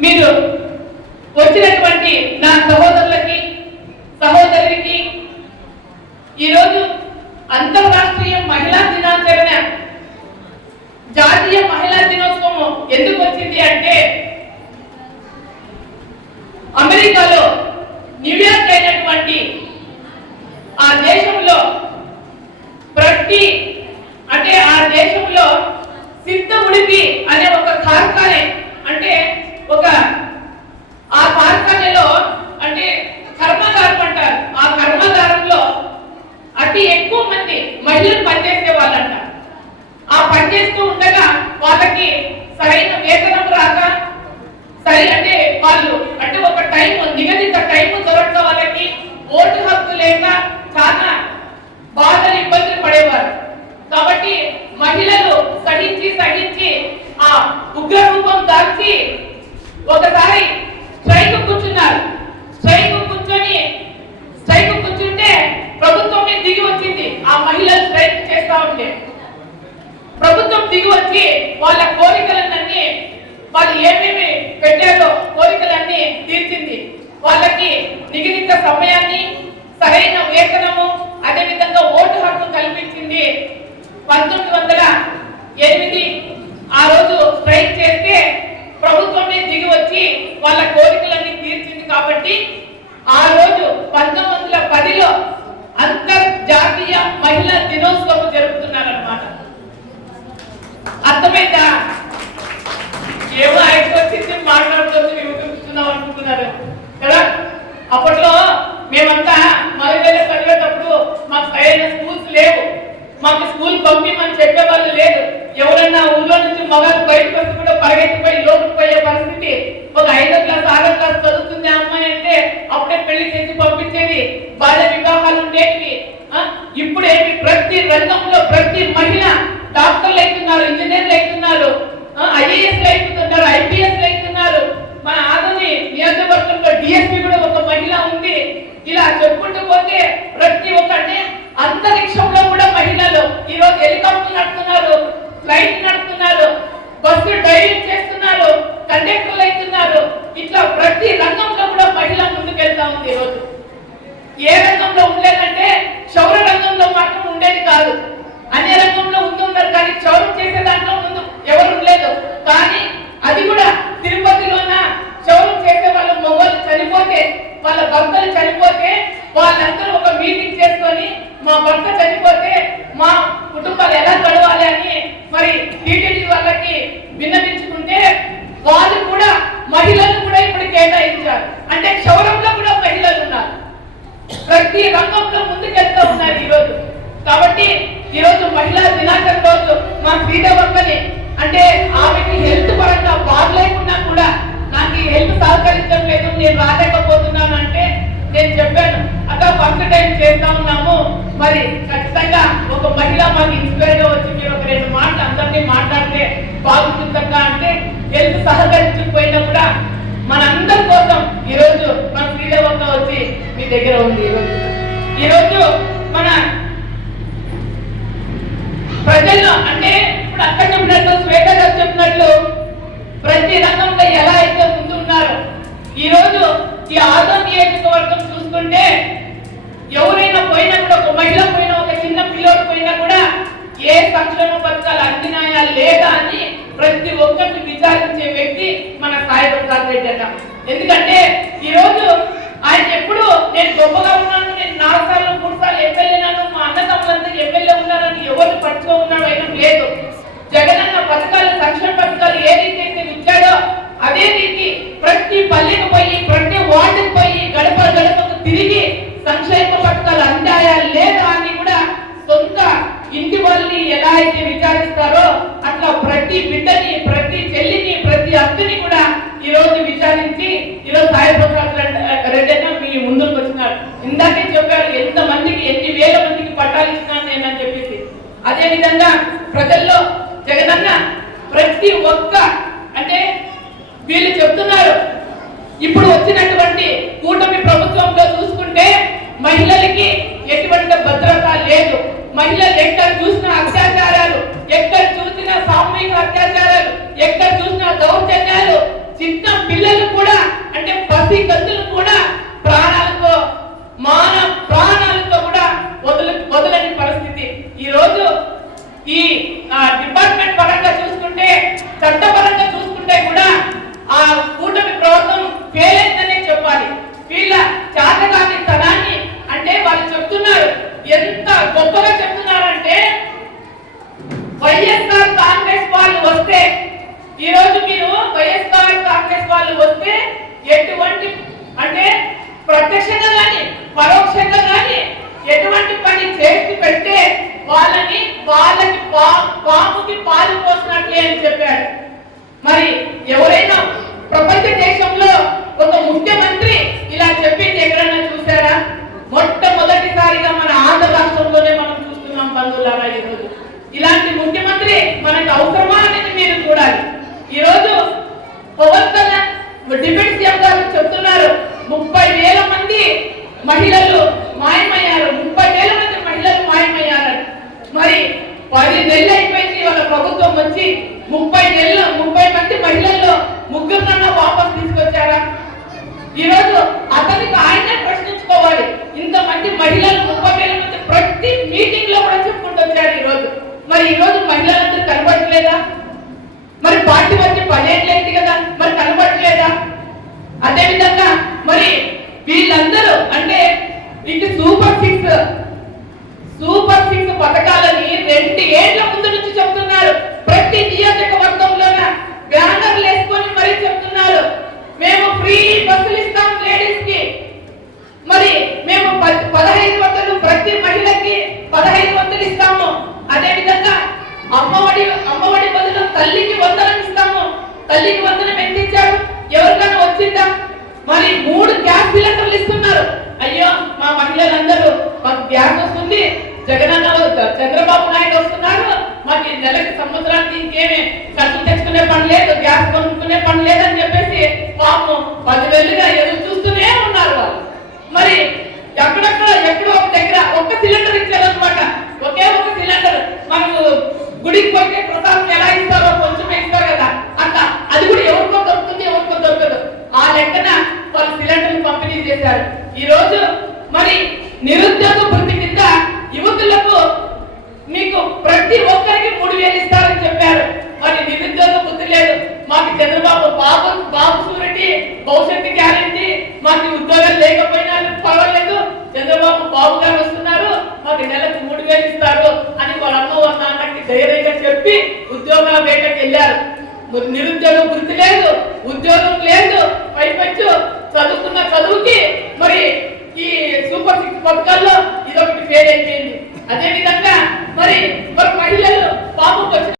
మీరు వచ్చినటువంటి నా సహోదరులకి సహోదరులకి ఈరోజు అంతర్రాష్ట్రీయ మహిళా దినాచరణ జాతీయ మహిళా దినోత్సవం ఎందుకు వచ్చింది అంటే అమెరికాలో న్యూయార్క్ అయినటువంటి ఆ దేశంలో ఆ దేశంలో సిద్ధ ఉడిపి అనే ఒక కార్ఖానే అంటే ఆ కార్ఖానేలో అంటే కర్మాగారం అంటారు. ఆ కర్మాగారంలో అతి ఎక్కువ మంది మహిళలు పనిచేసే వాళ్ళంట. ఆ పనిచేస్తూ ఉండగా వాళ్ళకి సరైన వేతనం రాక అంటే వాళ్ళు అంటే ఒక టైం నిగదిత టైం దొరకక వాళ్ళకి ఓటు హక్కు లేక చాలా బాధలు ఇబ్బందులు పడేవారు. కాబట్టి మహిళలు సహించి ఆ ఉగ్ర రూపం దాల్చి ఒకసారి స్ట్రైక్ కూర్చున్నారు. స్ట్రైక్ కూర్చుంటే ప్రభుత్వమే దిగి వచ్చింది. ఆ మహిళలు స్ట్రైక్ చేస్తా ఉంటే ప్రభుత్వం దిగి వచ్చి వాళ్ళ కోరికలన్నీ వాళ్ళు ఏమేమి పెట్టారో కోరికలన్నీ తీర్చింది. వాళ్ళకి నిగదిత సమయాన్ని సరైన వేతనము అదేవిధంగా ఓటు హక్కు కల్పించింది. 1908 ఆ రోజు స్ట్రైక్ చేస్తే ప్రభుత్వమే దిగి వచ్చి వాళ్ళ కోరికలన్నీ తీర్చింది. కాబట్టి ఆ రోజు 1910లో అంతర్జాతీయ మహిళా దినోత్సవం జరుపుతున్నారన్నమాట. అర్థమైందా? ఏమో అయిపోతుంది మాట్లాడుతుంది చూస్తున్నాం అనుకుంటున్నారు కదా. అప్పట్లో మేమంతా మహిళలు చదివేటప్పుడు మాకు సరైన స్కూల్స్ లేవు. మాకు స్కూల్ పంపిమని చెప్పేవాళ్ళు లేదు. ఎవరన్నా ఊళ్ళో నుంచి మగాళ్ళు బయటకు వచ్చి కూడా పరిగెత్తిపోయి లోటుకు పోయే పరిస్థితి. ఒక 5వ క్లాస్ 6వ క్లాస్ చదువుతుంది అమ్మాయి అంటే అప్పుడే పెళ్లి చేసి పంపించేది. బాల్య వివాహాలు ఉండేవి. ఇప్పుడేమి ప్రతి రంగంలో ప్రతి మహిళ డాక్టర్లు అవుతున్నారు, ఇంజనీర్లు అవుతున్నారు, ఐఏఎస్లు అవుతున్నారు, ఐపీఎస్లు అవుతున్నారు. మన ఆదోని నియోజకవర్గంలో డిఎస్పీ కూడా ఒక మహిళ ఉంది. ఇలా చెప్పుకుంటూ పోతే ప్రతి ఒక్కటి అంతరిక్షంలో కూడా మహిళలు ఈరోజు హెలికాప్టర్ నడుపుతున్నారు, ఫ్లైట్ నడుపుతున్నారు, బస్సు డ్రైవింగ్ చేస్తున్నారు, కండక్టర్లు అవుతున్నారు. ఇట్లా ప్రతి రంగంలో కూడా మహిళ ముందుకెళ్తా ఉంది. ఈరోజు ఏ రంగంలో ఉండేదంటే క్షౌర రంగంలో మాత్రం ఉండేది కాదు. అన్ని రంగంలో ఉన్నారు కానీ క్షౌరం చేసే దాంట్లో ముందు ఎవరు ఉండలేదు. కానీ అది కూడా తిరుపతిలోన క్షౌరం చేసే వాళ్ళు మొగలు చనిపోతే వాళ్ళ భర్తలు చనిపోతే వాళ్ళందరూ ఒక మీటింగ్ చేసుకొని మా భర్త చనిపోతే మా కుటుంబాలు ఎలా గడవాలి అని మరి టీటీడీ వాళ్ళకి విన్నవించుకుంటే వాళ్ళు కూడా మహిళలు కూడా ఇప్పుడు కేటాయించారు. అంటే క్షౌరంలో కూడా మహిళలు ఉన్నారు. ప్రతి రంగంలో ముందుకెళ్తూ ఉన్నారు ఈరోజు. కాబట్టి ఈరోజు మహిళా దినాచరణ రోజు మా శ్రీదేవక్కని అంటే ఆమెకి హెల్త్ పరంగా బాగలేకున్నా కూడా నాకు ఈ హెల్త్ సహకరించడం లేదు, నేను రాలేకపోతున్నాను అంటే నేను చెప్పాను అక్క ఫస్ట్ టైం చేస్తా ఉన్నాము, మరి ఖచ్చితంగా ఒక మహిళ మాకు ఇన్స్పైర్ గా వచ్చి మీరు ఒక 2 మాటలు అందరినీ మాట్లాడితే బాగుంటుందక్క అంటే హెల్త్ సహకరించకపోయినా కూడా మనందరి కోసం ఈరోజు మన శ్రీదేవక్క వచ్చి మీ దగ్గర ఉంది. ఈరోజు మన ప్రజల్లో అంటే ఇప్పుడు అక్కడ చెప్పినట్లు శ్వేత గారు చెప్పినట్లు ప్రతి రంగంలో ఎలా అయితే ముందు ఉన్నారు. ఈరోజు ఈ ఆదోని నియోజకవర్గం చూసుకుంటే ఎవరైనా పోయినా కూడా ఒక మహిళ పోయినా ఒక చిన్న పిల్లోడు పోయినా కూడా ఏ సంక్షేమ పథకాలు అందినాయా లేదా అని ప్రతి ఒక్కరిని విచారించే వ్యక్తి మన సాయి ప్రసాద్ రెడ్డి అన్న. ఎందుకంటే ఈరోజు ఆయన ఎప్పుడు నేను గొప్పగా ఉన్నాను, నేను 4 సార్లు 3 సార్లు ఎమ్మెల్యేనాను, మా అన్నదమ్ములంతా ఎమ్మెల్యే ఉన్నారని ఎవరు పట్టుకో ఉన్నాడు అయినా లేదు. జగనన్న పథకాలు సంక్షేమ పథకాలు ఏ రీతి అయితే ఇచ్చాడో అదే రీతి ప్రతి పల్లెకు పోయి ప్రతి వార్డుకు పోయి గడప గడపకు తిరిగి సంక్షేమ పథకాలు అందాయా లేదా అని కూడా సొంత ఇంటి వాళ్ళని ఎలా అయితే విచారిస్తారో అట్లా ప్రతి బిడ్డని ప్రతి చెల్లిని ప్రతి అక్కని కూడా ఈరోజు విచారించి ఈరోజు సాయి ప్రసాద్ రెడ్డి మీ ముందుకు వచ్చినారు. ఇందాకే చెప్పారు ఎంత మందికి ఎన్ని వేల మందికి పట్టాలు ఇచ్చినాను నేనని చెప్పేసి. అదే విధంగా ప్రజల్లో జగనన్న ప్రతి ఒక్క అంటే వీళ్ళు చెప్తున్నారు ఇప్పుడు వచ్చినటువంటి కూటమి ప్రభుత్వంలో చూసుకుంటే మహిళలకి ఎటువంటి భద్రత లేదు. మహిళలు ఎక్కడ చూసిన అత్యాచారాలు, ఎక్కడ చూసిన సామూహిక అత్యాచారాలు, ఎక్కడ చూసిన దౌర్జన్యాలు, చిన్న పిల్లలు కూడా అంటే పసి గంతులు కూడా ప్రాణాలతో ప్రాణాలతో కూడా వదలని పరిస్థితి. ఈ రోజు ఈ డిపార్ట్మెంట్ పరంగా చూసుకుంటే, చట్టపరంగా చూసుకుంటే కూడా ఆ కూటమి ప్రభుత్వం ఫెయిల్ అయిందనే చెప్పాలి. వీళ్ళ చాతకాని తనాన్ని అంటే వాళ్ళు చెప్తున్నారు, ఎంత గొప్పగా చెప్తున్నారంటే వైఎస్ఆర్ కాంగ్రెస్ వాళ్ళు వస్తే, ఈ రోజు మీరు వైఎస్ఆర్ కాంగ్రెస్ వాళ్ళు వస్తే ఎటువంటి అంటే ప్రత్యక్షంగా కానీ పరోక్షంగా కానీ ఎటువంటి పని చేసి పెడితే వాళ్ళకి పాముకి పాలు పోసినట్లే అని చెప్పాడు. మరి ఎవరైనా ప్రపంచ దేశంలో ఒక ముఖ్యమంత్రి ఇలా చెప్పింది ఎక్కడైనా చూసారా? మొట్టమొదటిసారిగా మన ఆంధ్ర రాష్ట్రంలోనే మనం చూస్తున్నాం బంధువులారా. ఈరోజు ఇలాంటి ముఖ్యమంత్రి మనకు అవసరమా అనేది మీరు చూడాలి. ఈరోజు పవన్ కళ్యాణ్ డిప్యూటీ సీఎం గారు చెప్తున్నారు 30,000 మంది మహిళలు మాయమయ్యారు, 30,000 మంది మహిళలు మాయమయ్యారు. మరి 10 నెలలు అయిపోయింది వాళ్ళ ప్రభుత్వం వచ్చి, 30 మంది మహిళల్లో 3 వాపస్ తీసుకొచ్చారా? ఈరోజు అతనికి ఆయనే ప్రశ్నించుకోవాలి. ఇంతమంది మహిళలు 30,000 మంది ప్రతి మీటింగ్ లో కూడా చెప్పుకుంటూ వచ్చారు. మరి ఈ రోజు మహిళలందరూ కనబడట్లేదా? మరి పార్టీ వచ్చి 10 ఏళ్ళైంది కదా, మరి కనబడట్లేదా? అదే విధంగా మరి వీళ్ళందరూ అంటే ఇంటి సూపర్ సిక్స్ పథకాలని 2 ఏళ్ల ముందు నుంచి చెప్తున్నారు. ప్రతి నియోజకవర్గంలోన బ్యానర్లు వేసుకొని మరీ చెప్తున్నారు, మేము ఫ్రీ బస్సులు ఇస్తాం లేడీస్ కి, మరి మేము 1500 ప్రతి మహిళకి 1500 ఇస్తాము. అదే విధంగా అమ్మఒడి బదులు తల్లికి వందనం ఇస్తాము. తల్లికి వందనం ఎంత ఇచ్చారు? ఎవరికైనా వచ్చిందా? మరి 3 గ్యాస్ సిలిండర్లు ఇస్తున్నారు. అయ్యో మా మహిళలందరూ మాకు గ్యాస్ వస్తుంది, చంద్రబాబు నాయుడు వస్తున్నారు, మాకు నెలకి సంవత్సరానికి ఇంకేమి ఖర్చు తెచ్చుకునే పని లేదు, గ్యాస్ కొనుక్కునే పని లేదని చెప్పేసి పాపం 10,000గా ఎదురు చూస్తూనే ఉన్నారు వాళ్ళు. మరి ఎక్కడో ఒక దగ్గర ఒక్క సిలిండర్ ఇచ్చారనమాట, ఒకే ఒక సిలిండర్. మనకు గుడికి పోతే ప్రసాదం ఎలా ఇస్తారో కొంచెమే ఇస్తారు కదా, అట్లా అది కూడా ఎవరికో దొరుకుతుంది, ఎవరికో దొరకదు. ఆ లెక్కన వాళ్ళు సిలిండర్లు పంపిణీ చేశారు. ఈ రోజు మరి నిరుద్యోగ భృతి కింద యువకులకు మీకు ప్రతి ఒక్కరికి 3,000 ఇస్తారని చెప్పారు. మరి నిరుద్యోగ బుద్ధి లేదు. మాకు చంద్రబాబు బాబు సూరిటీ భవిష్యత్తు గ్యారెంటీ, మాకు ఉద్యోగాలు లేకపోయినా పర్వాలేదు, చంద్రబాబు బాబు గారు వస్తున్నారు, మాకు నెలకు 3,000 ఇస్తారు అని వాళ్ళ అమ్మ వాళ్ళ నాన్నకి ధైర్యంగా చెప్పి ఉద్యోగాల వేటకి వెళ్ళారు. నిరుద్యోగ వృత్తి లేదు, ఉద్యోగం లేదు.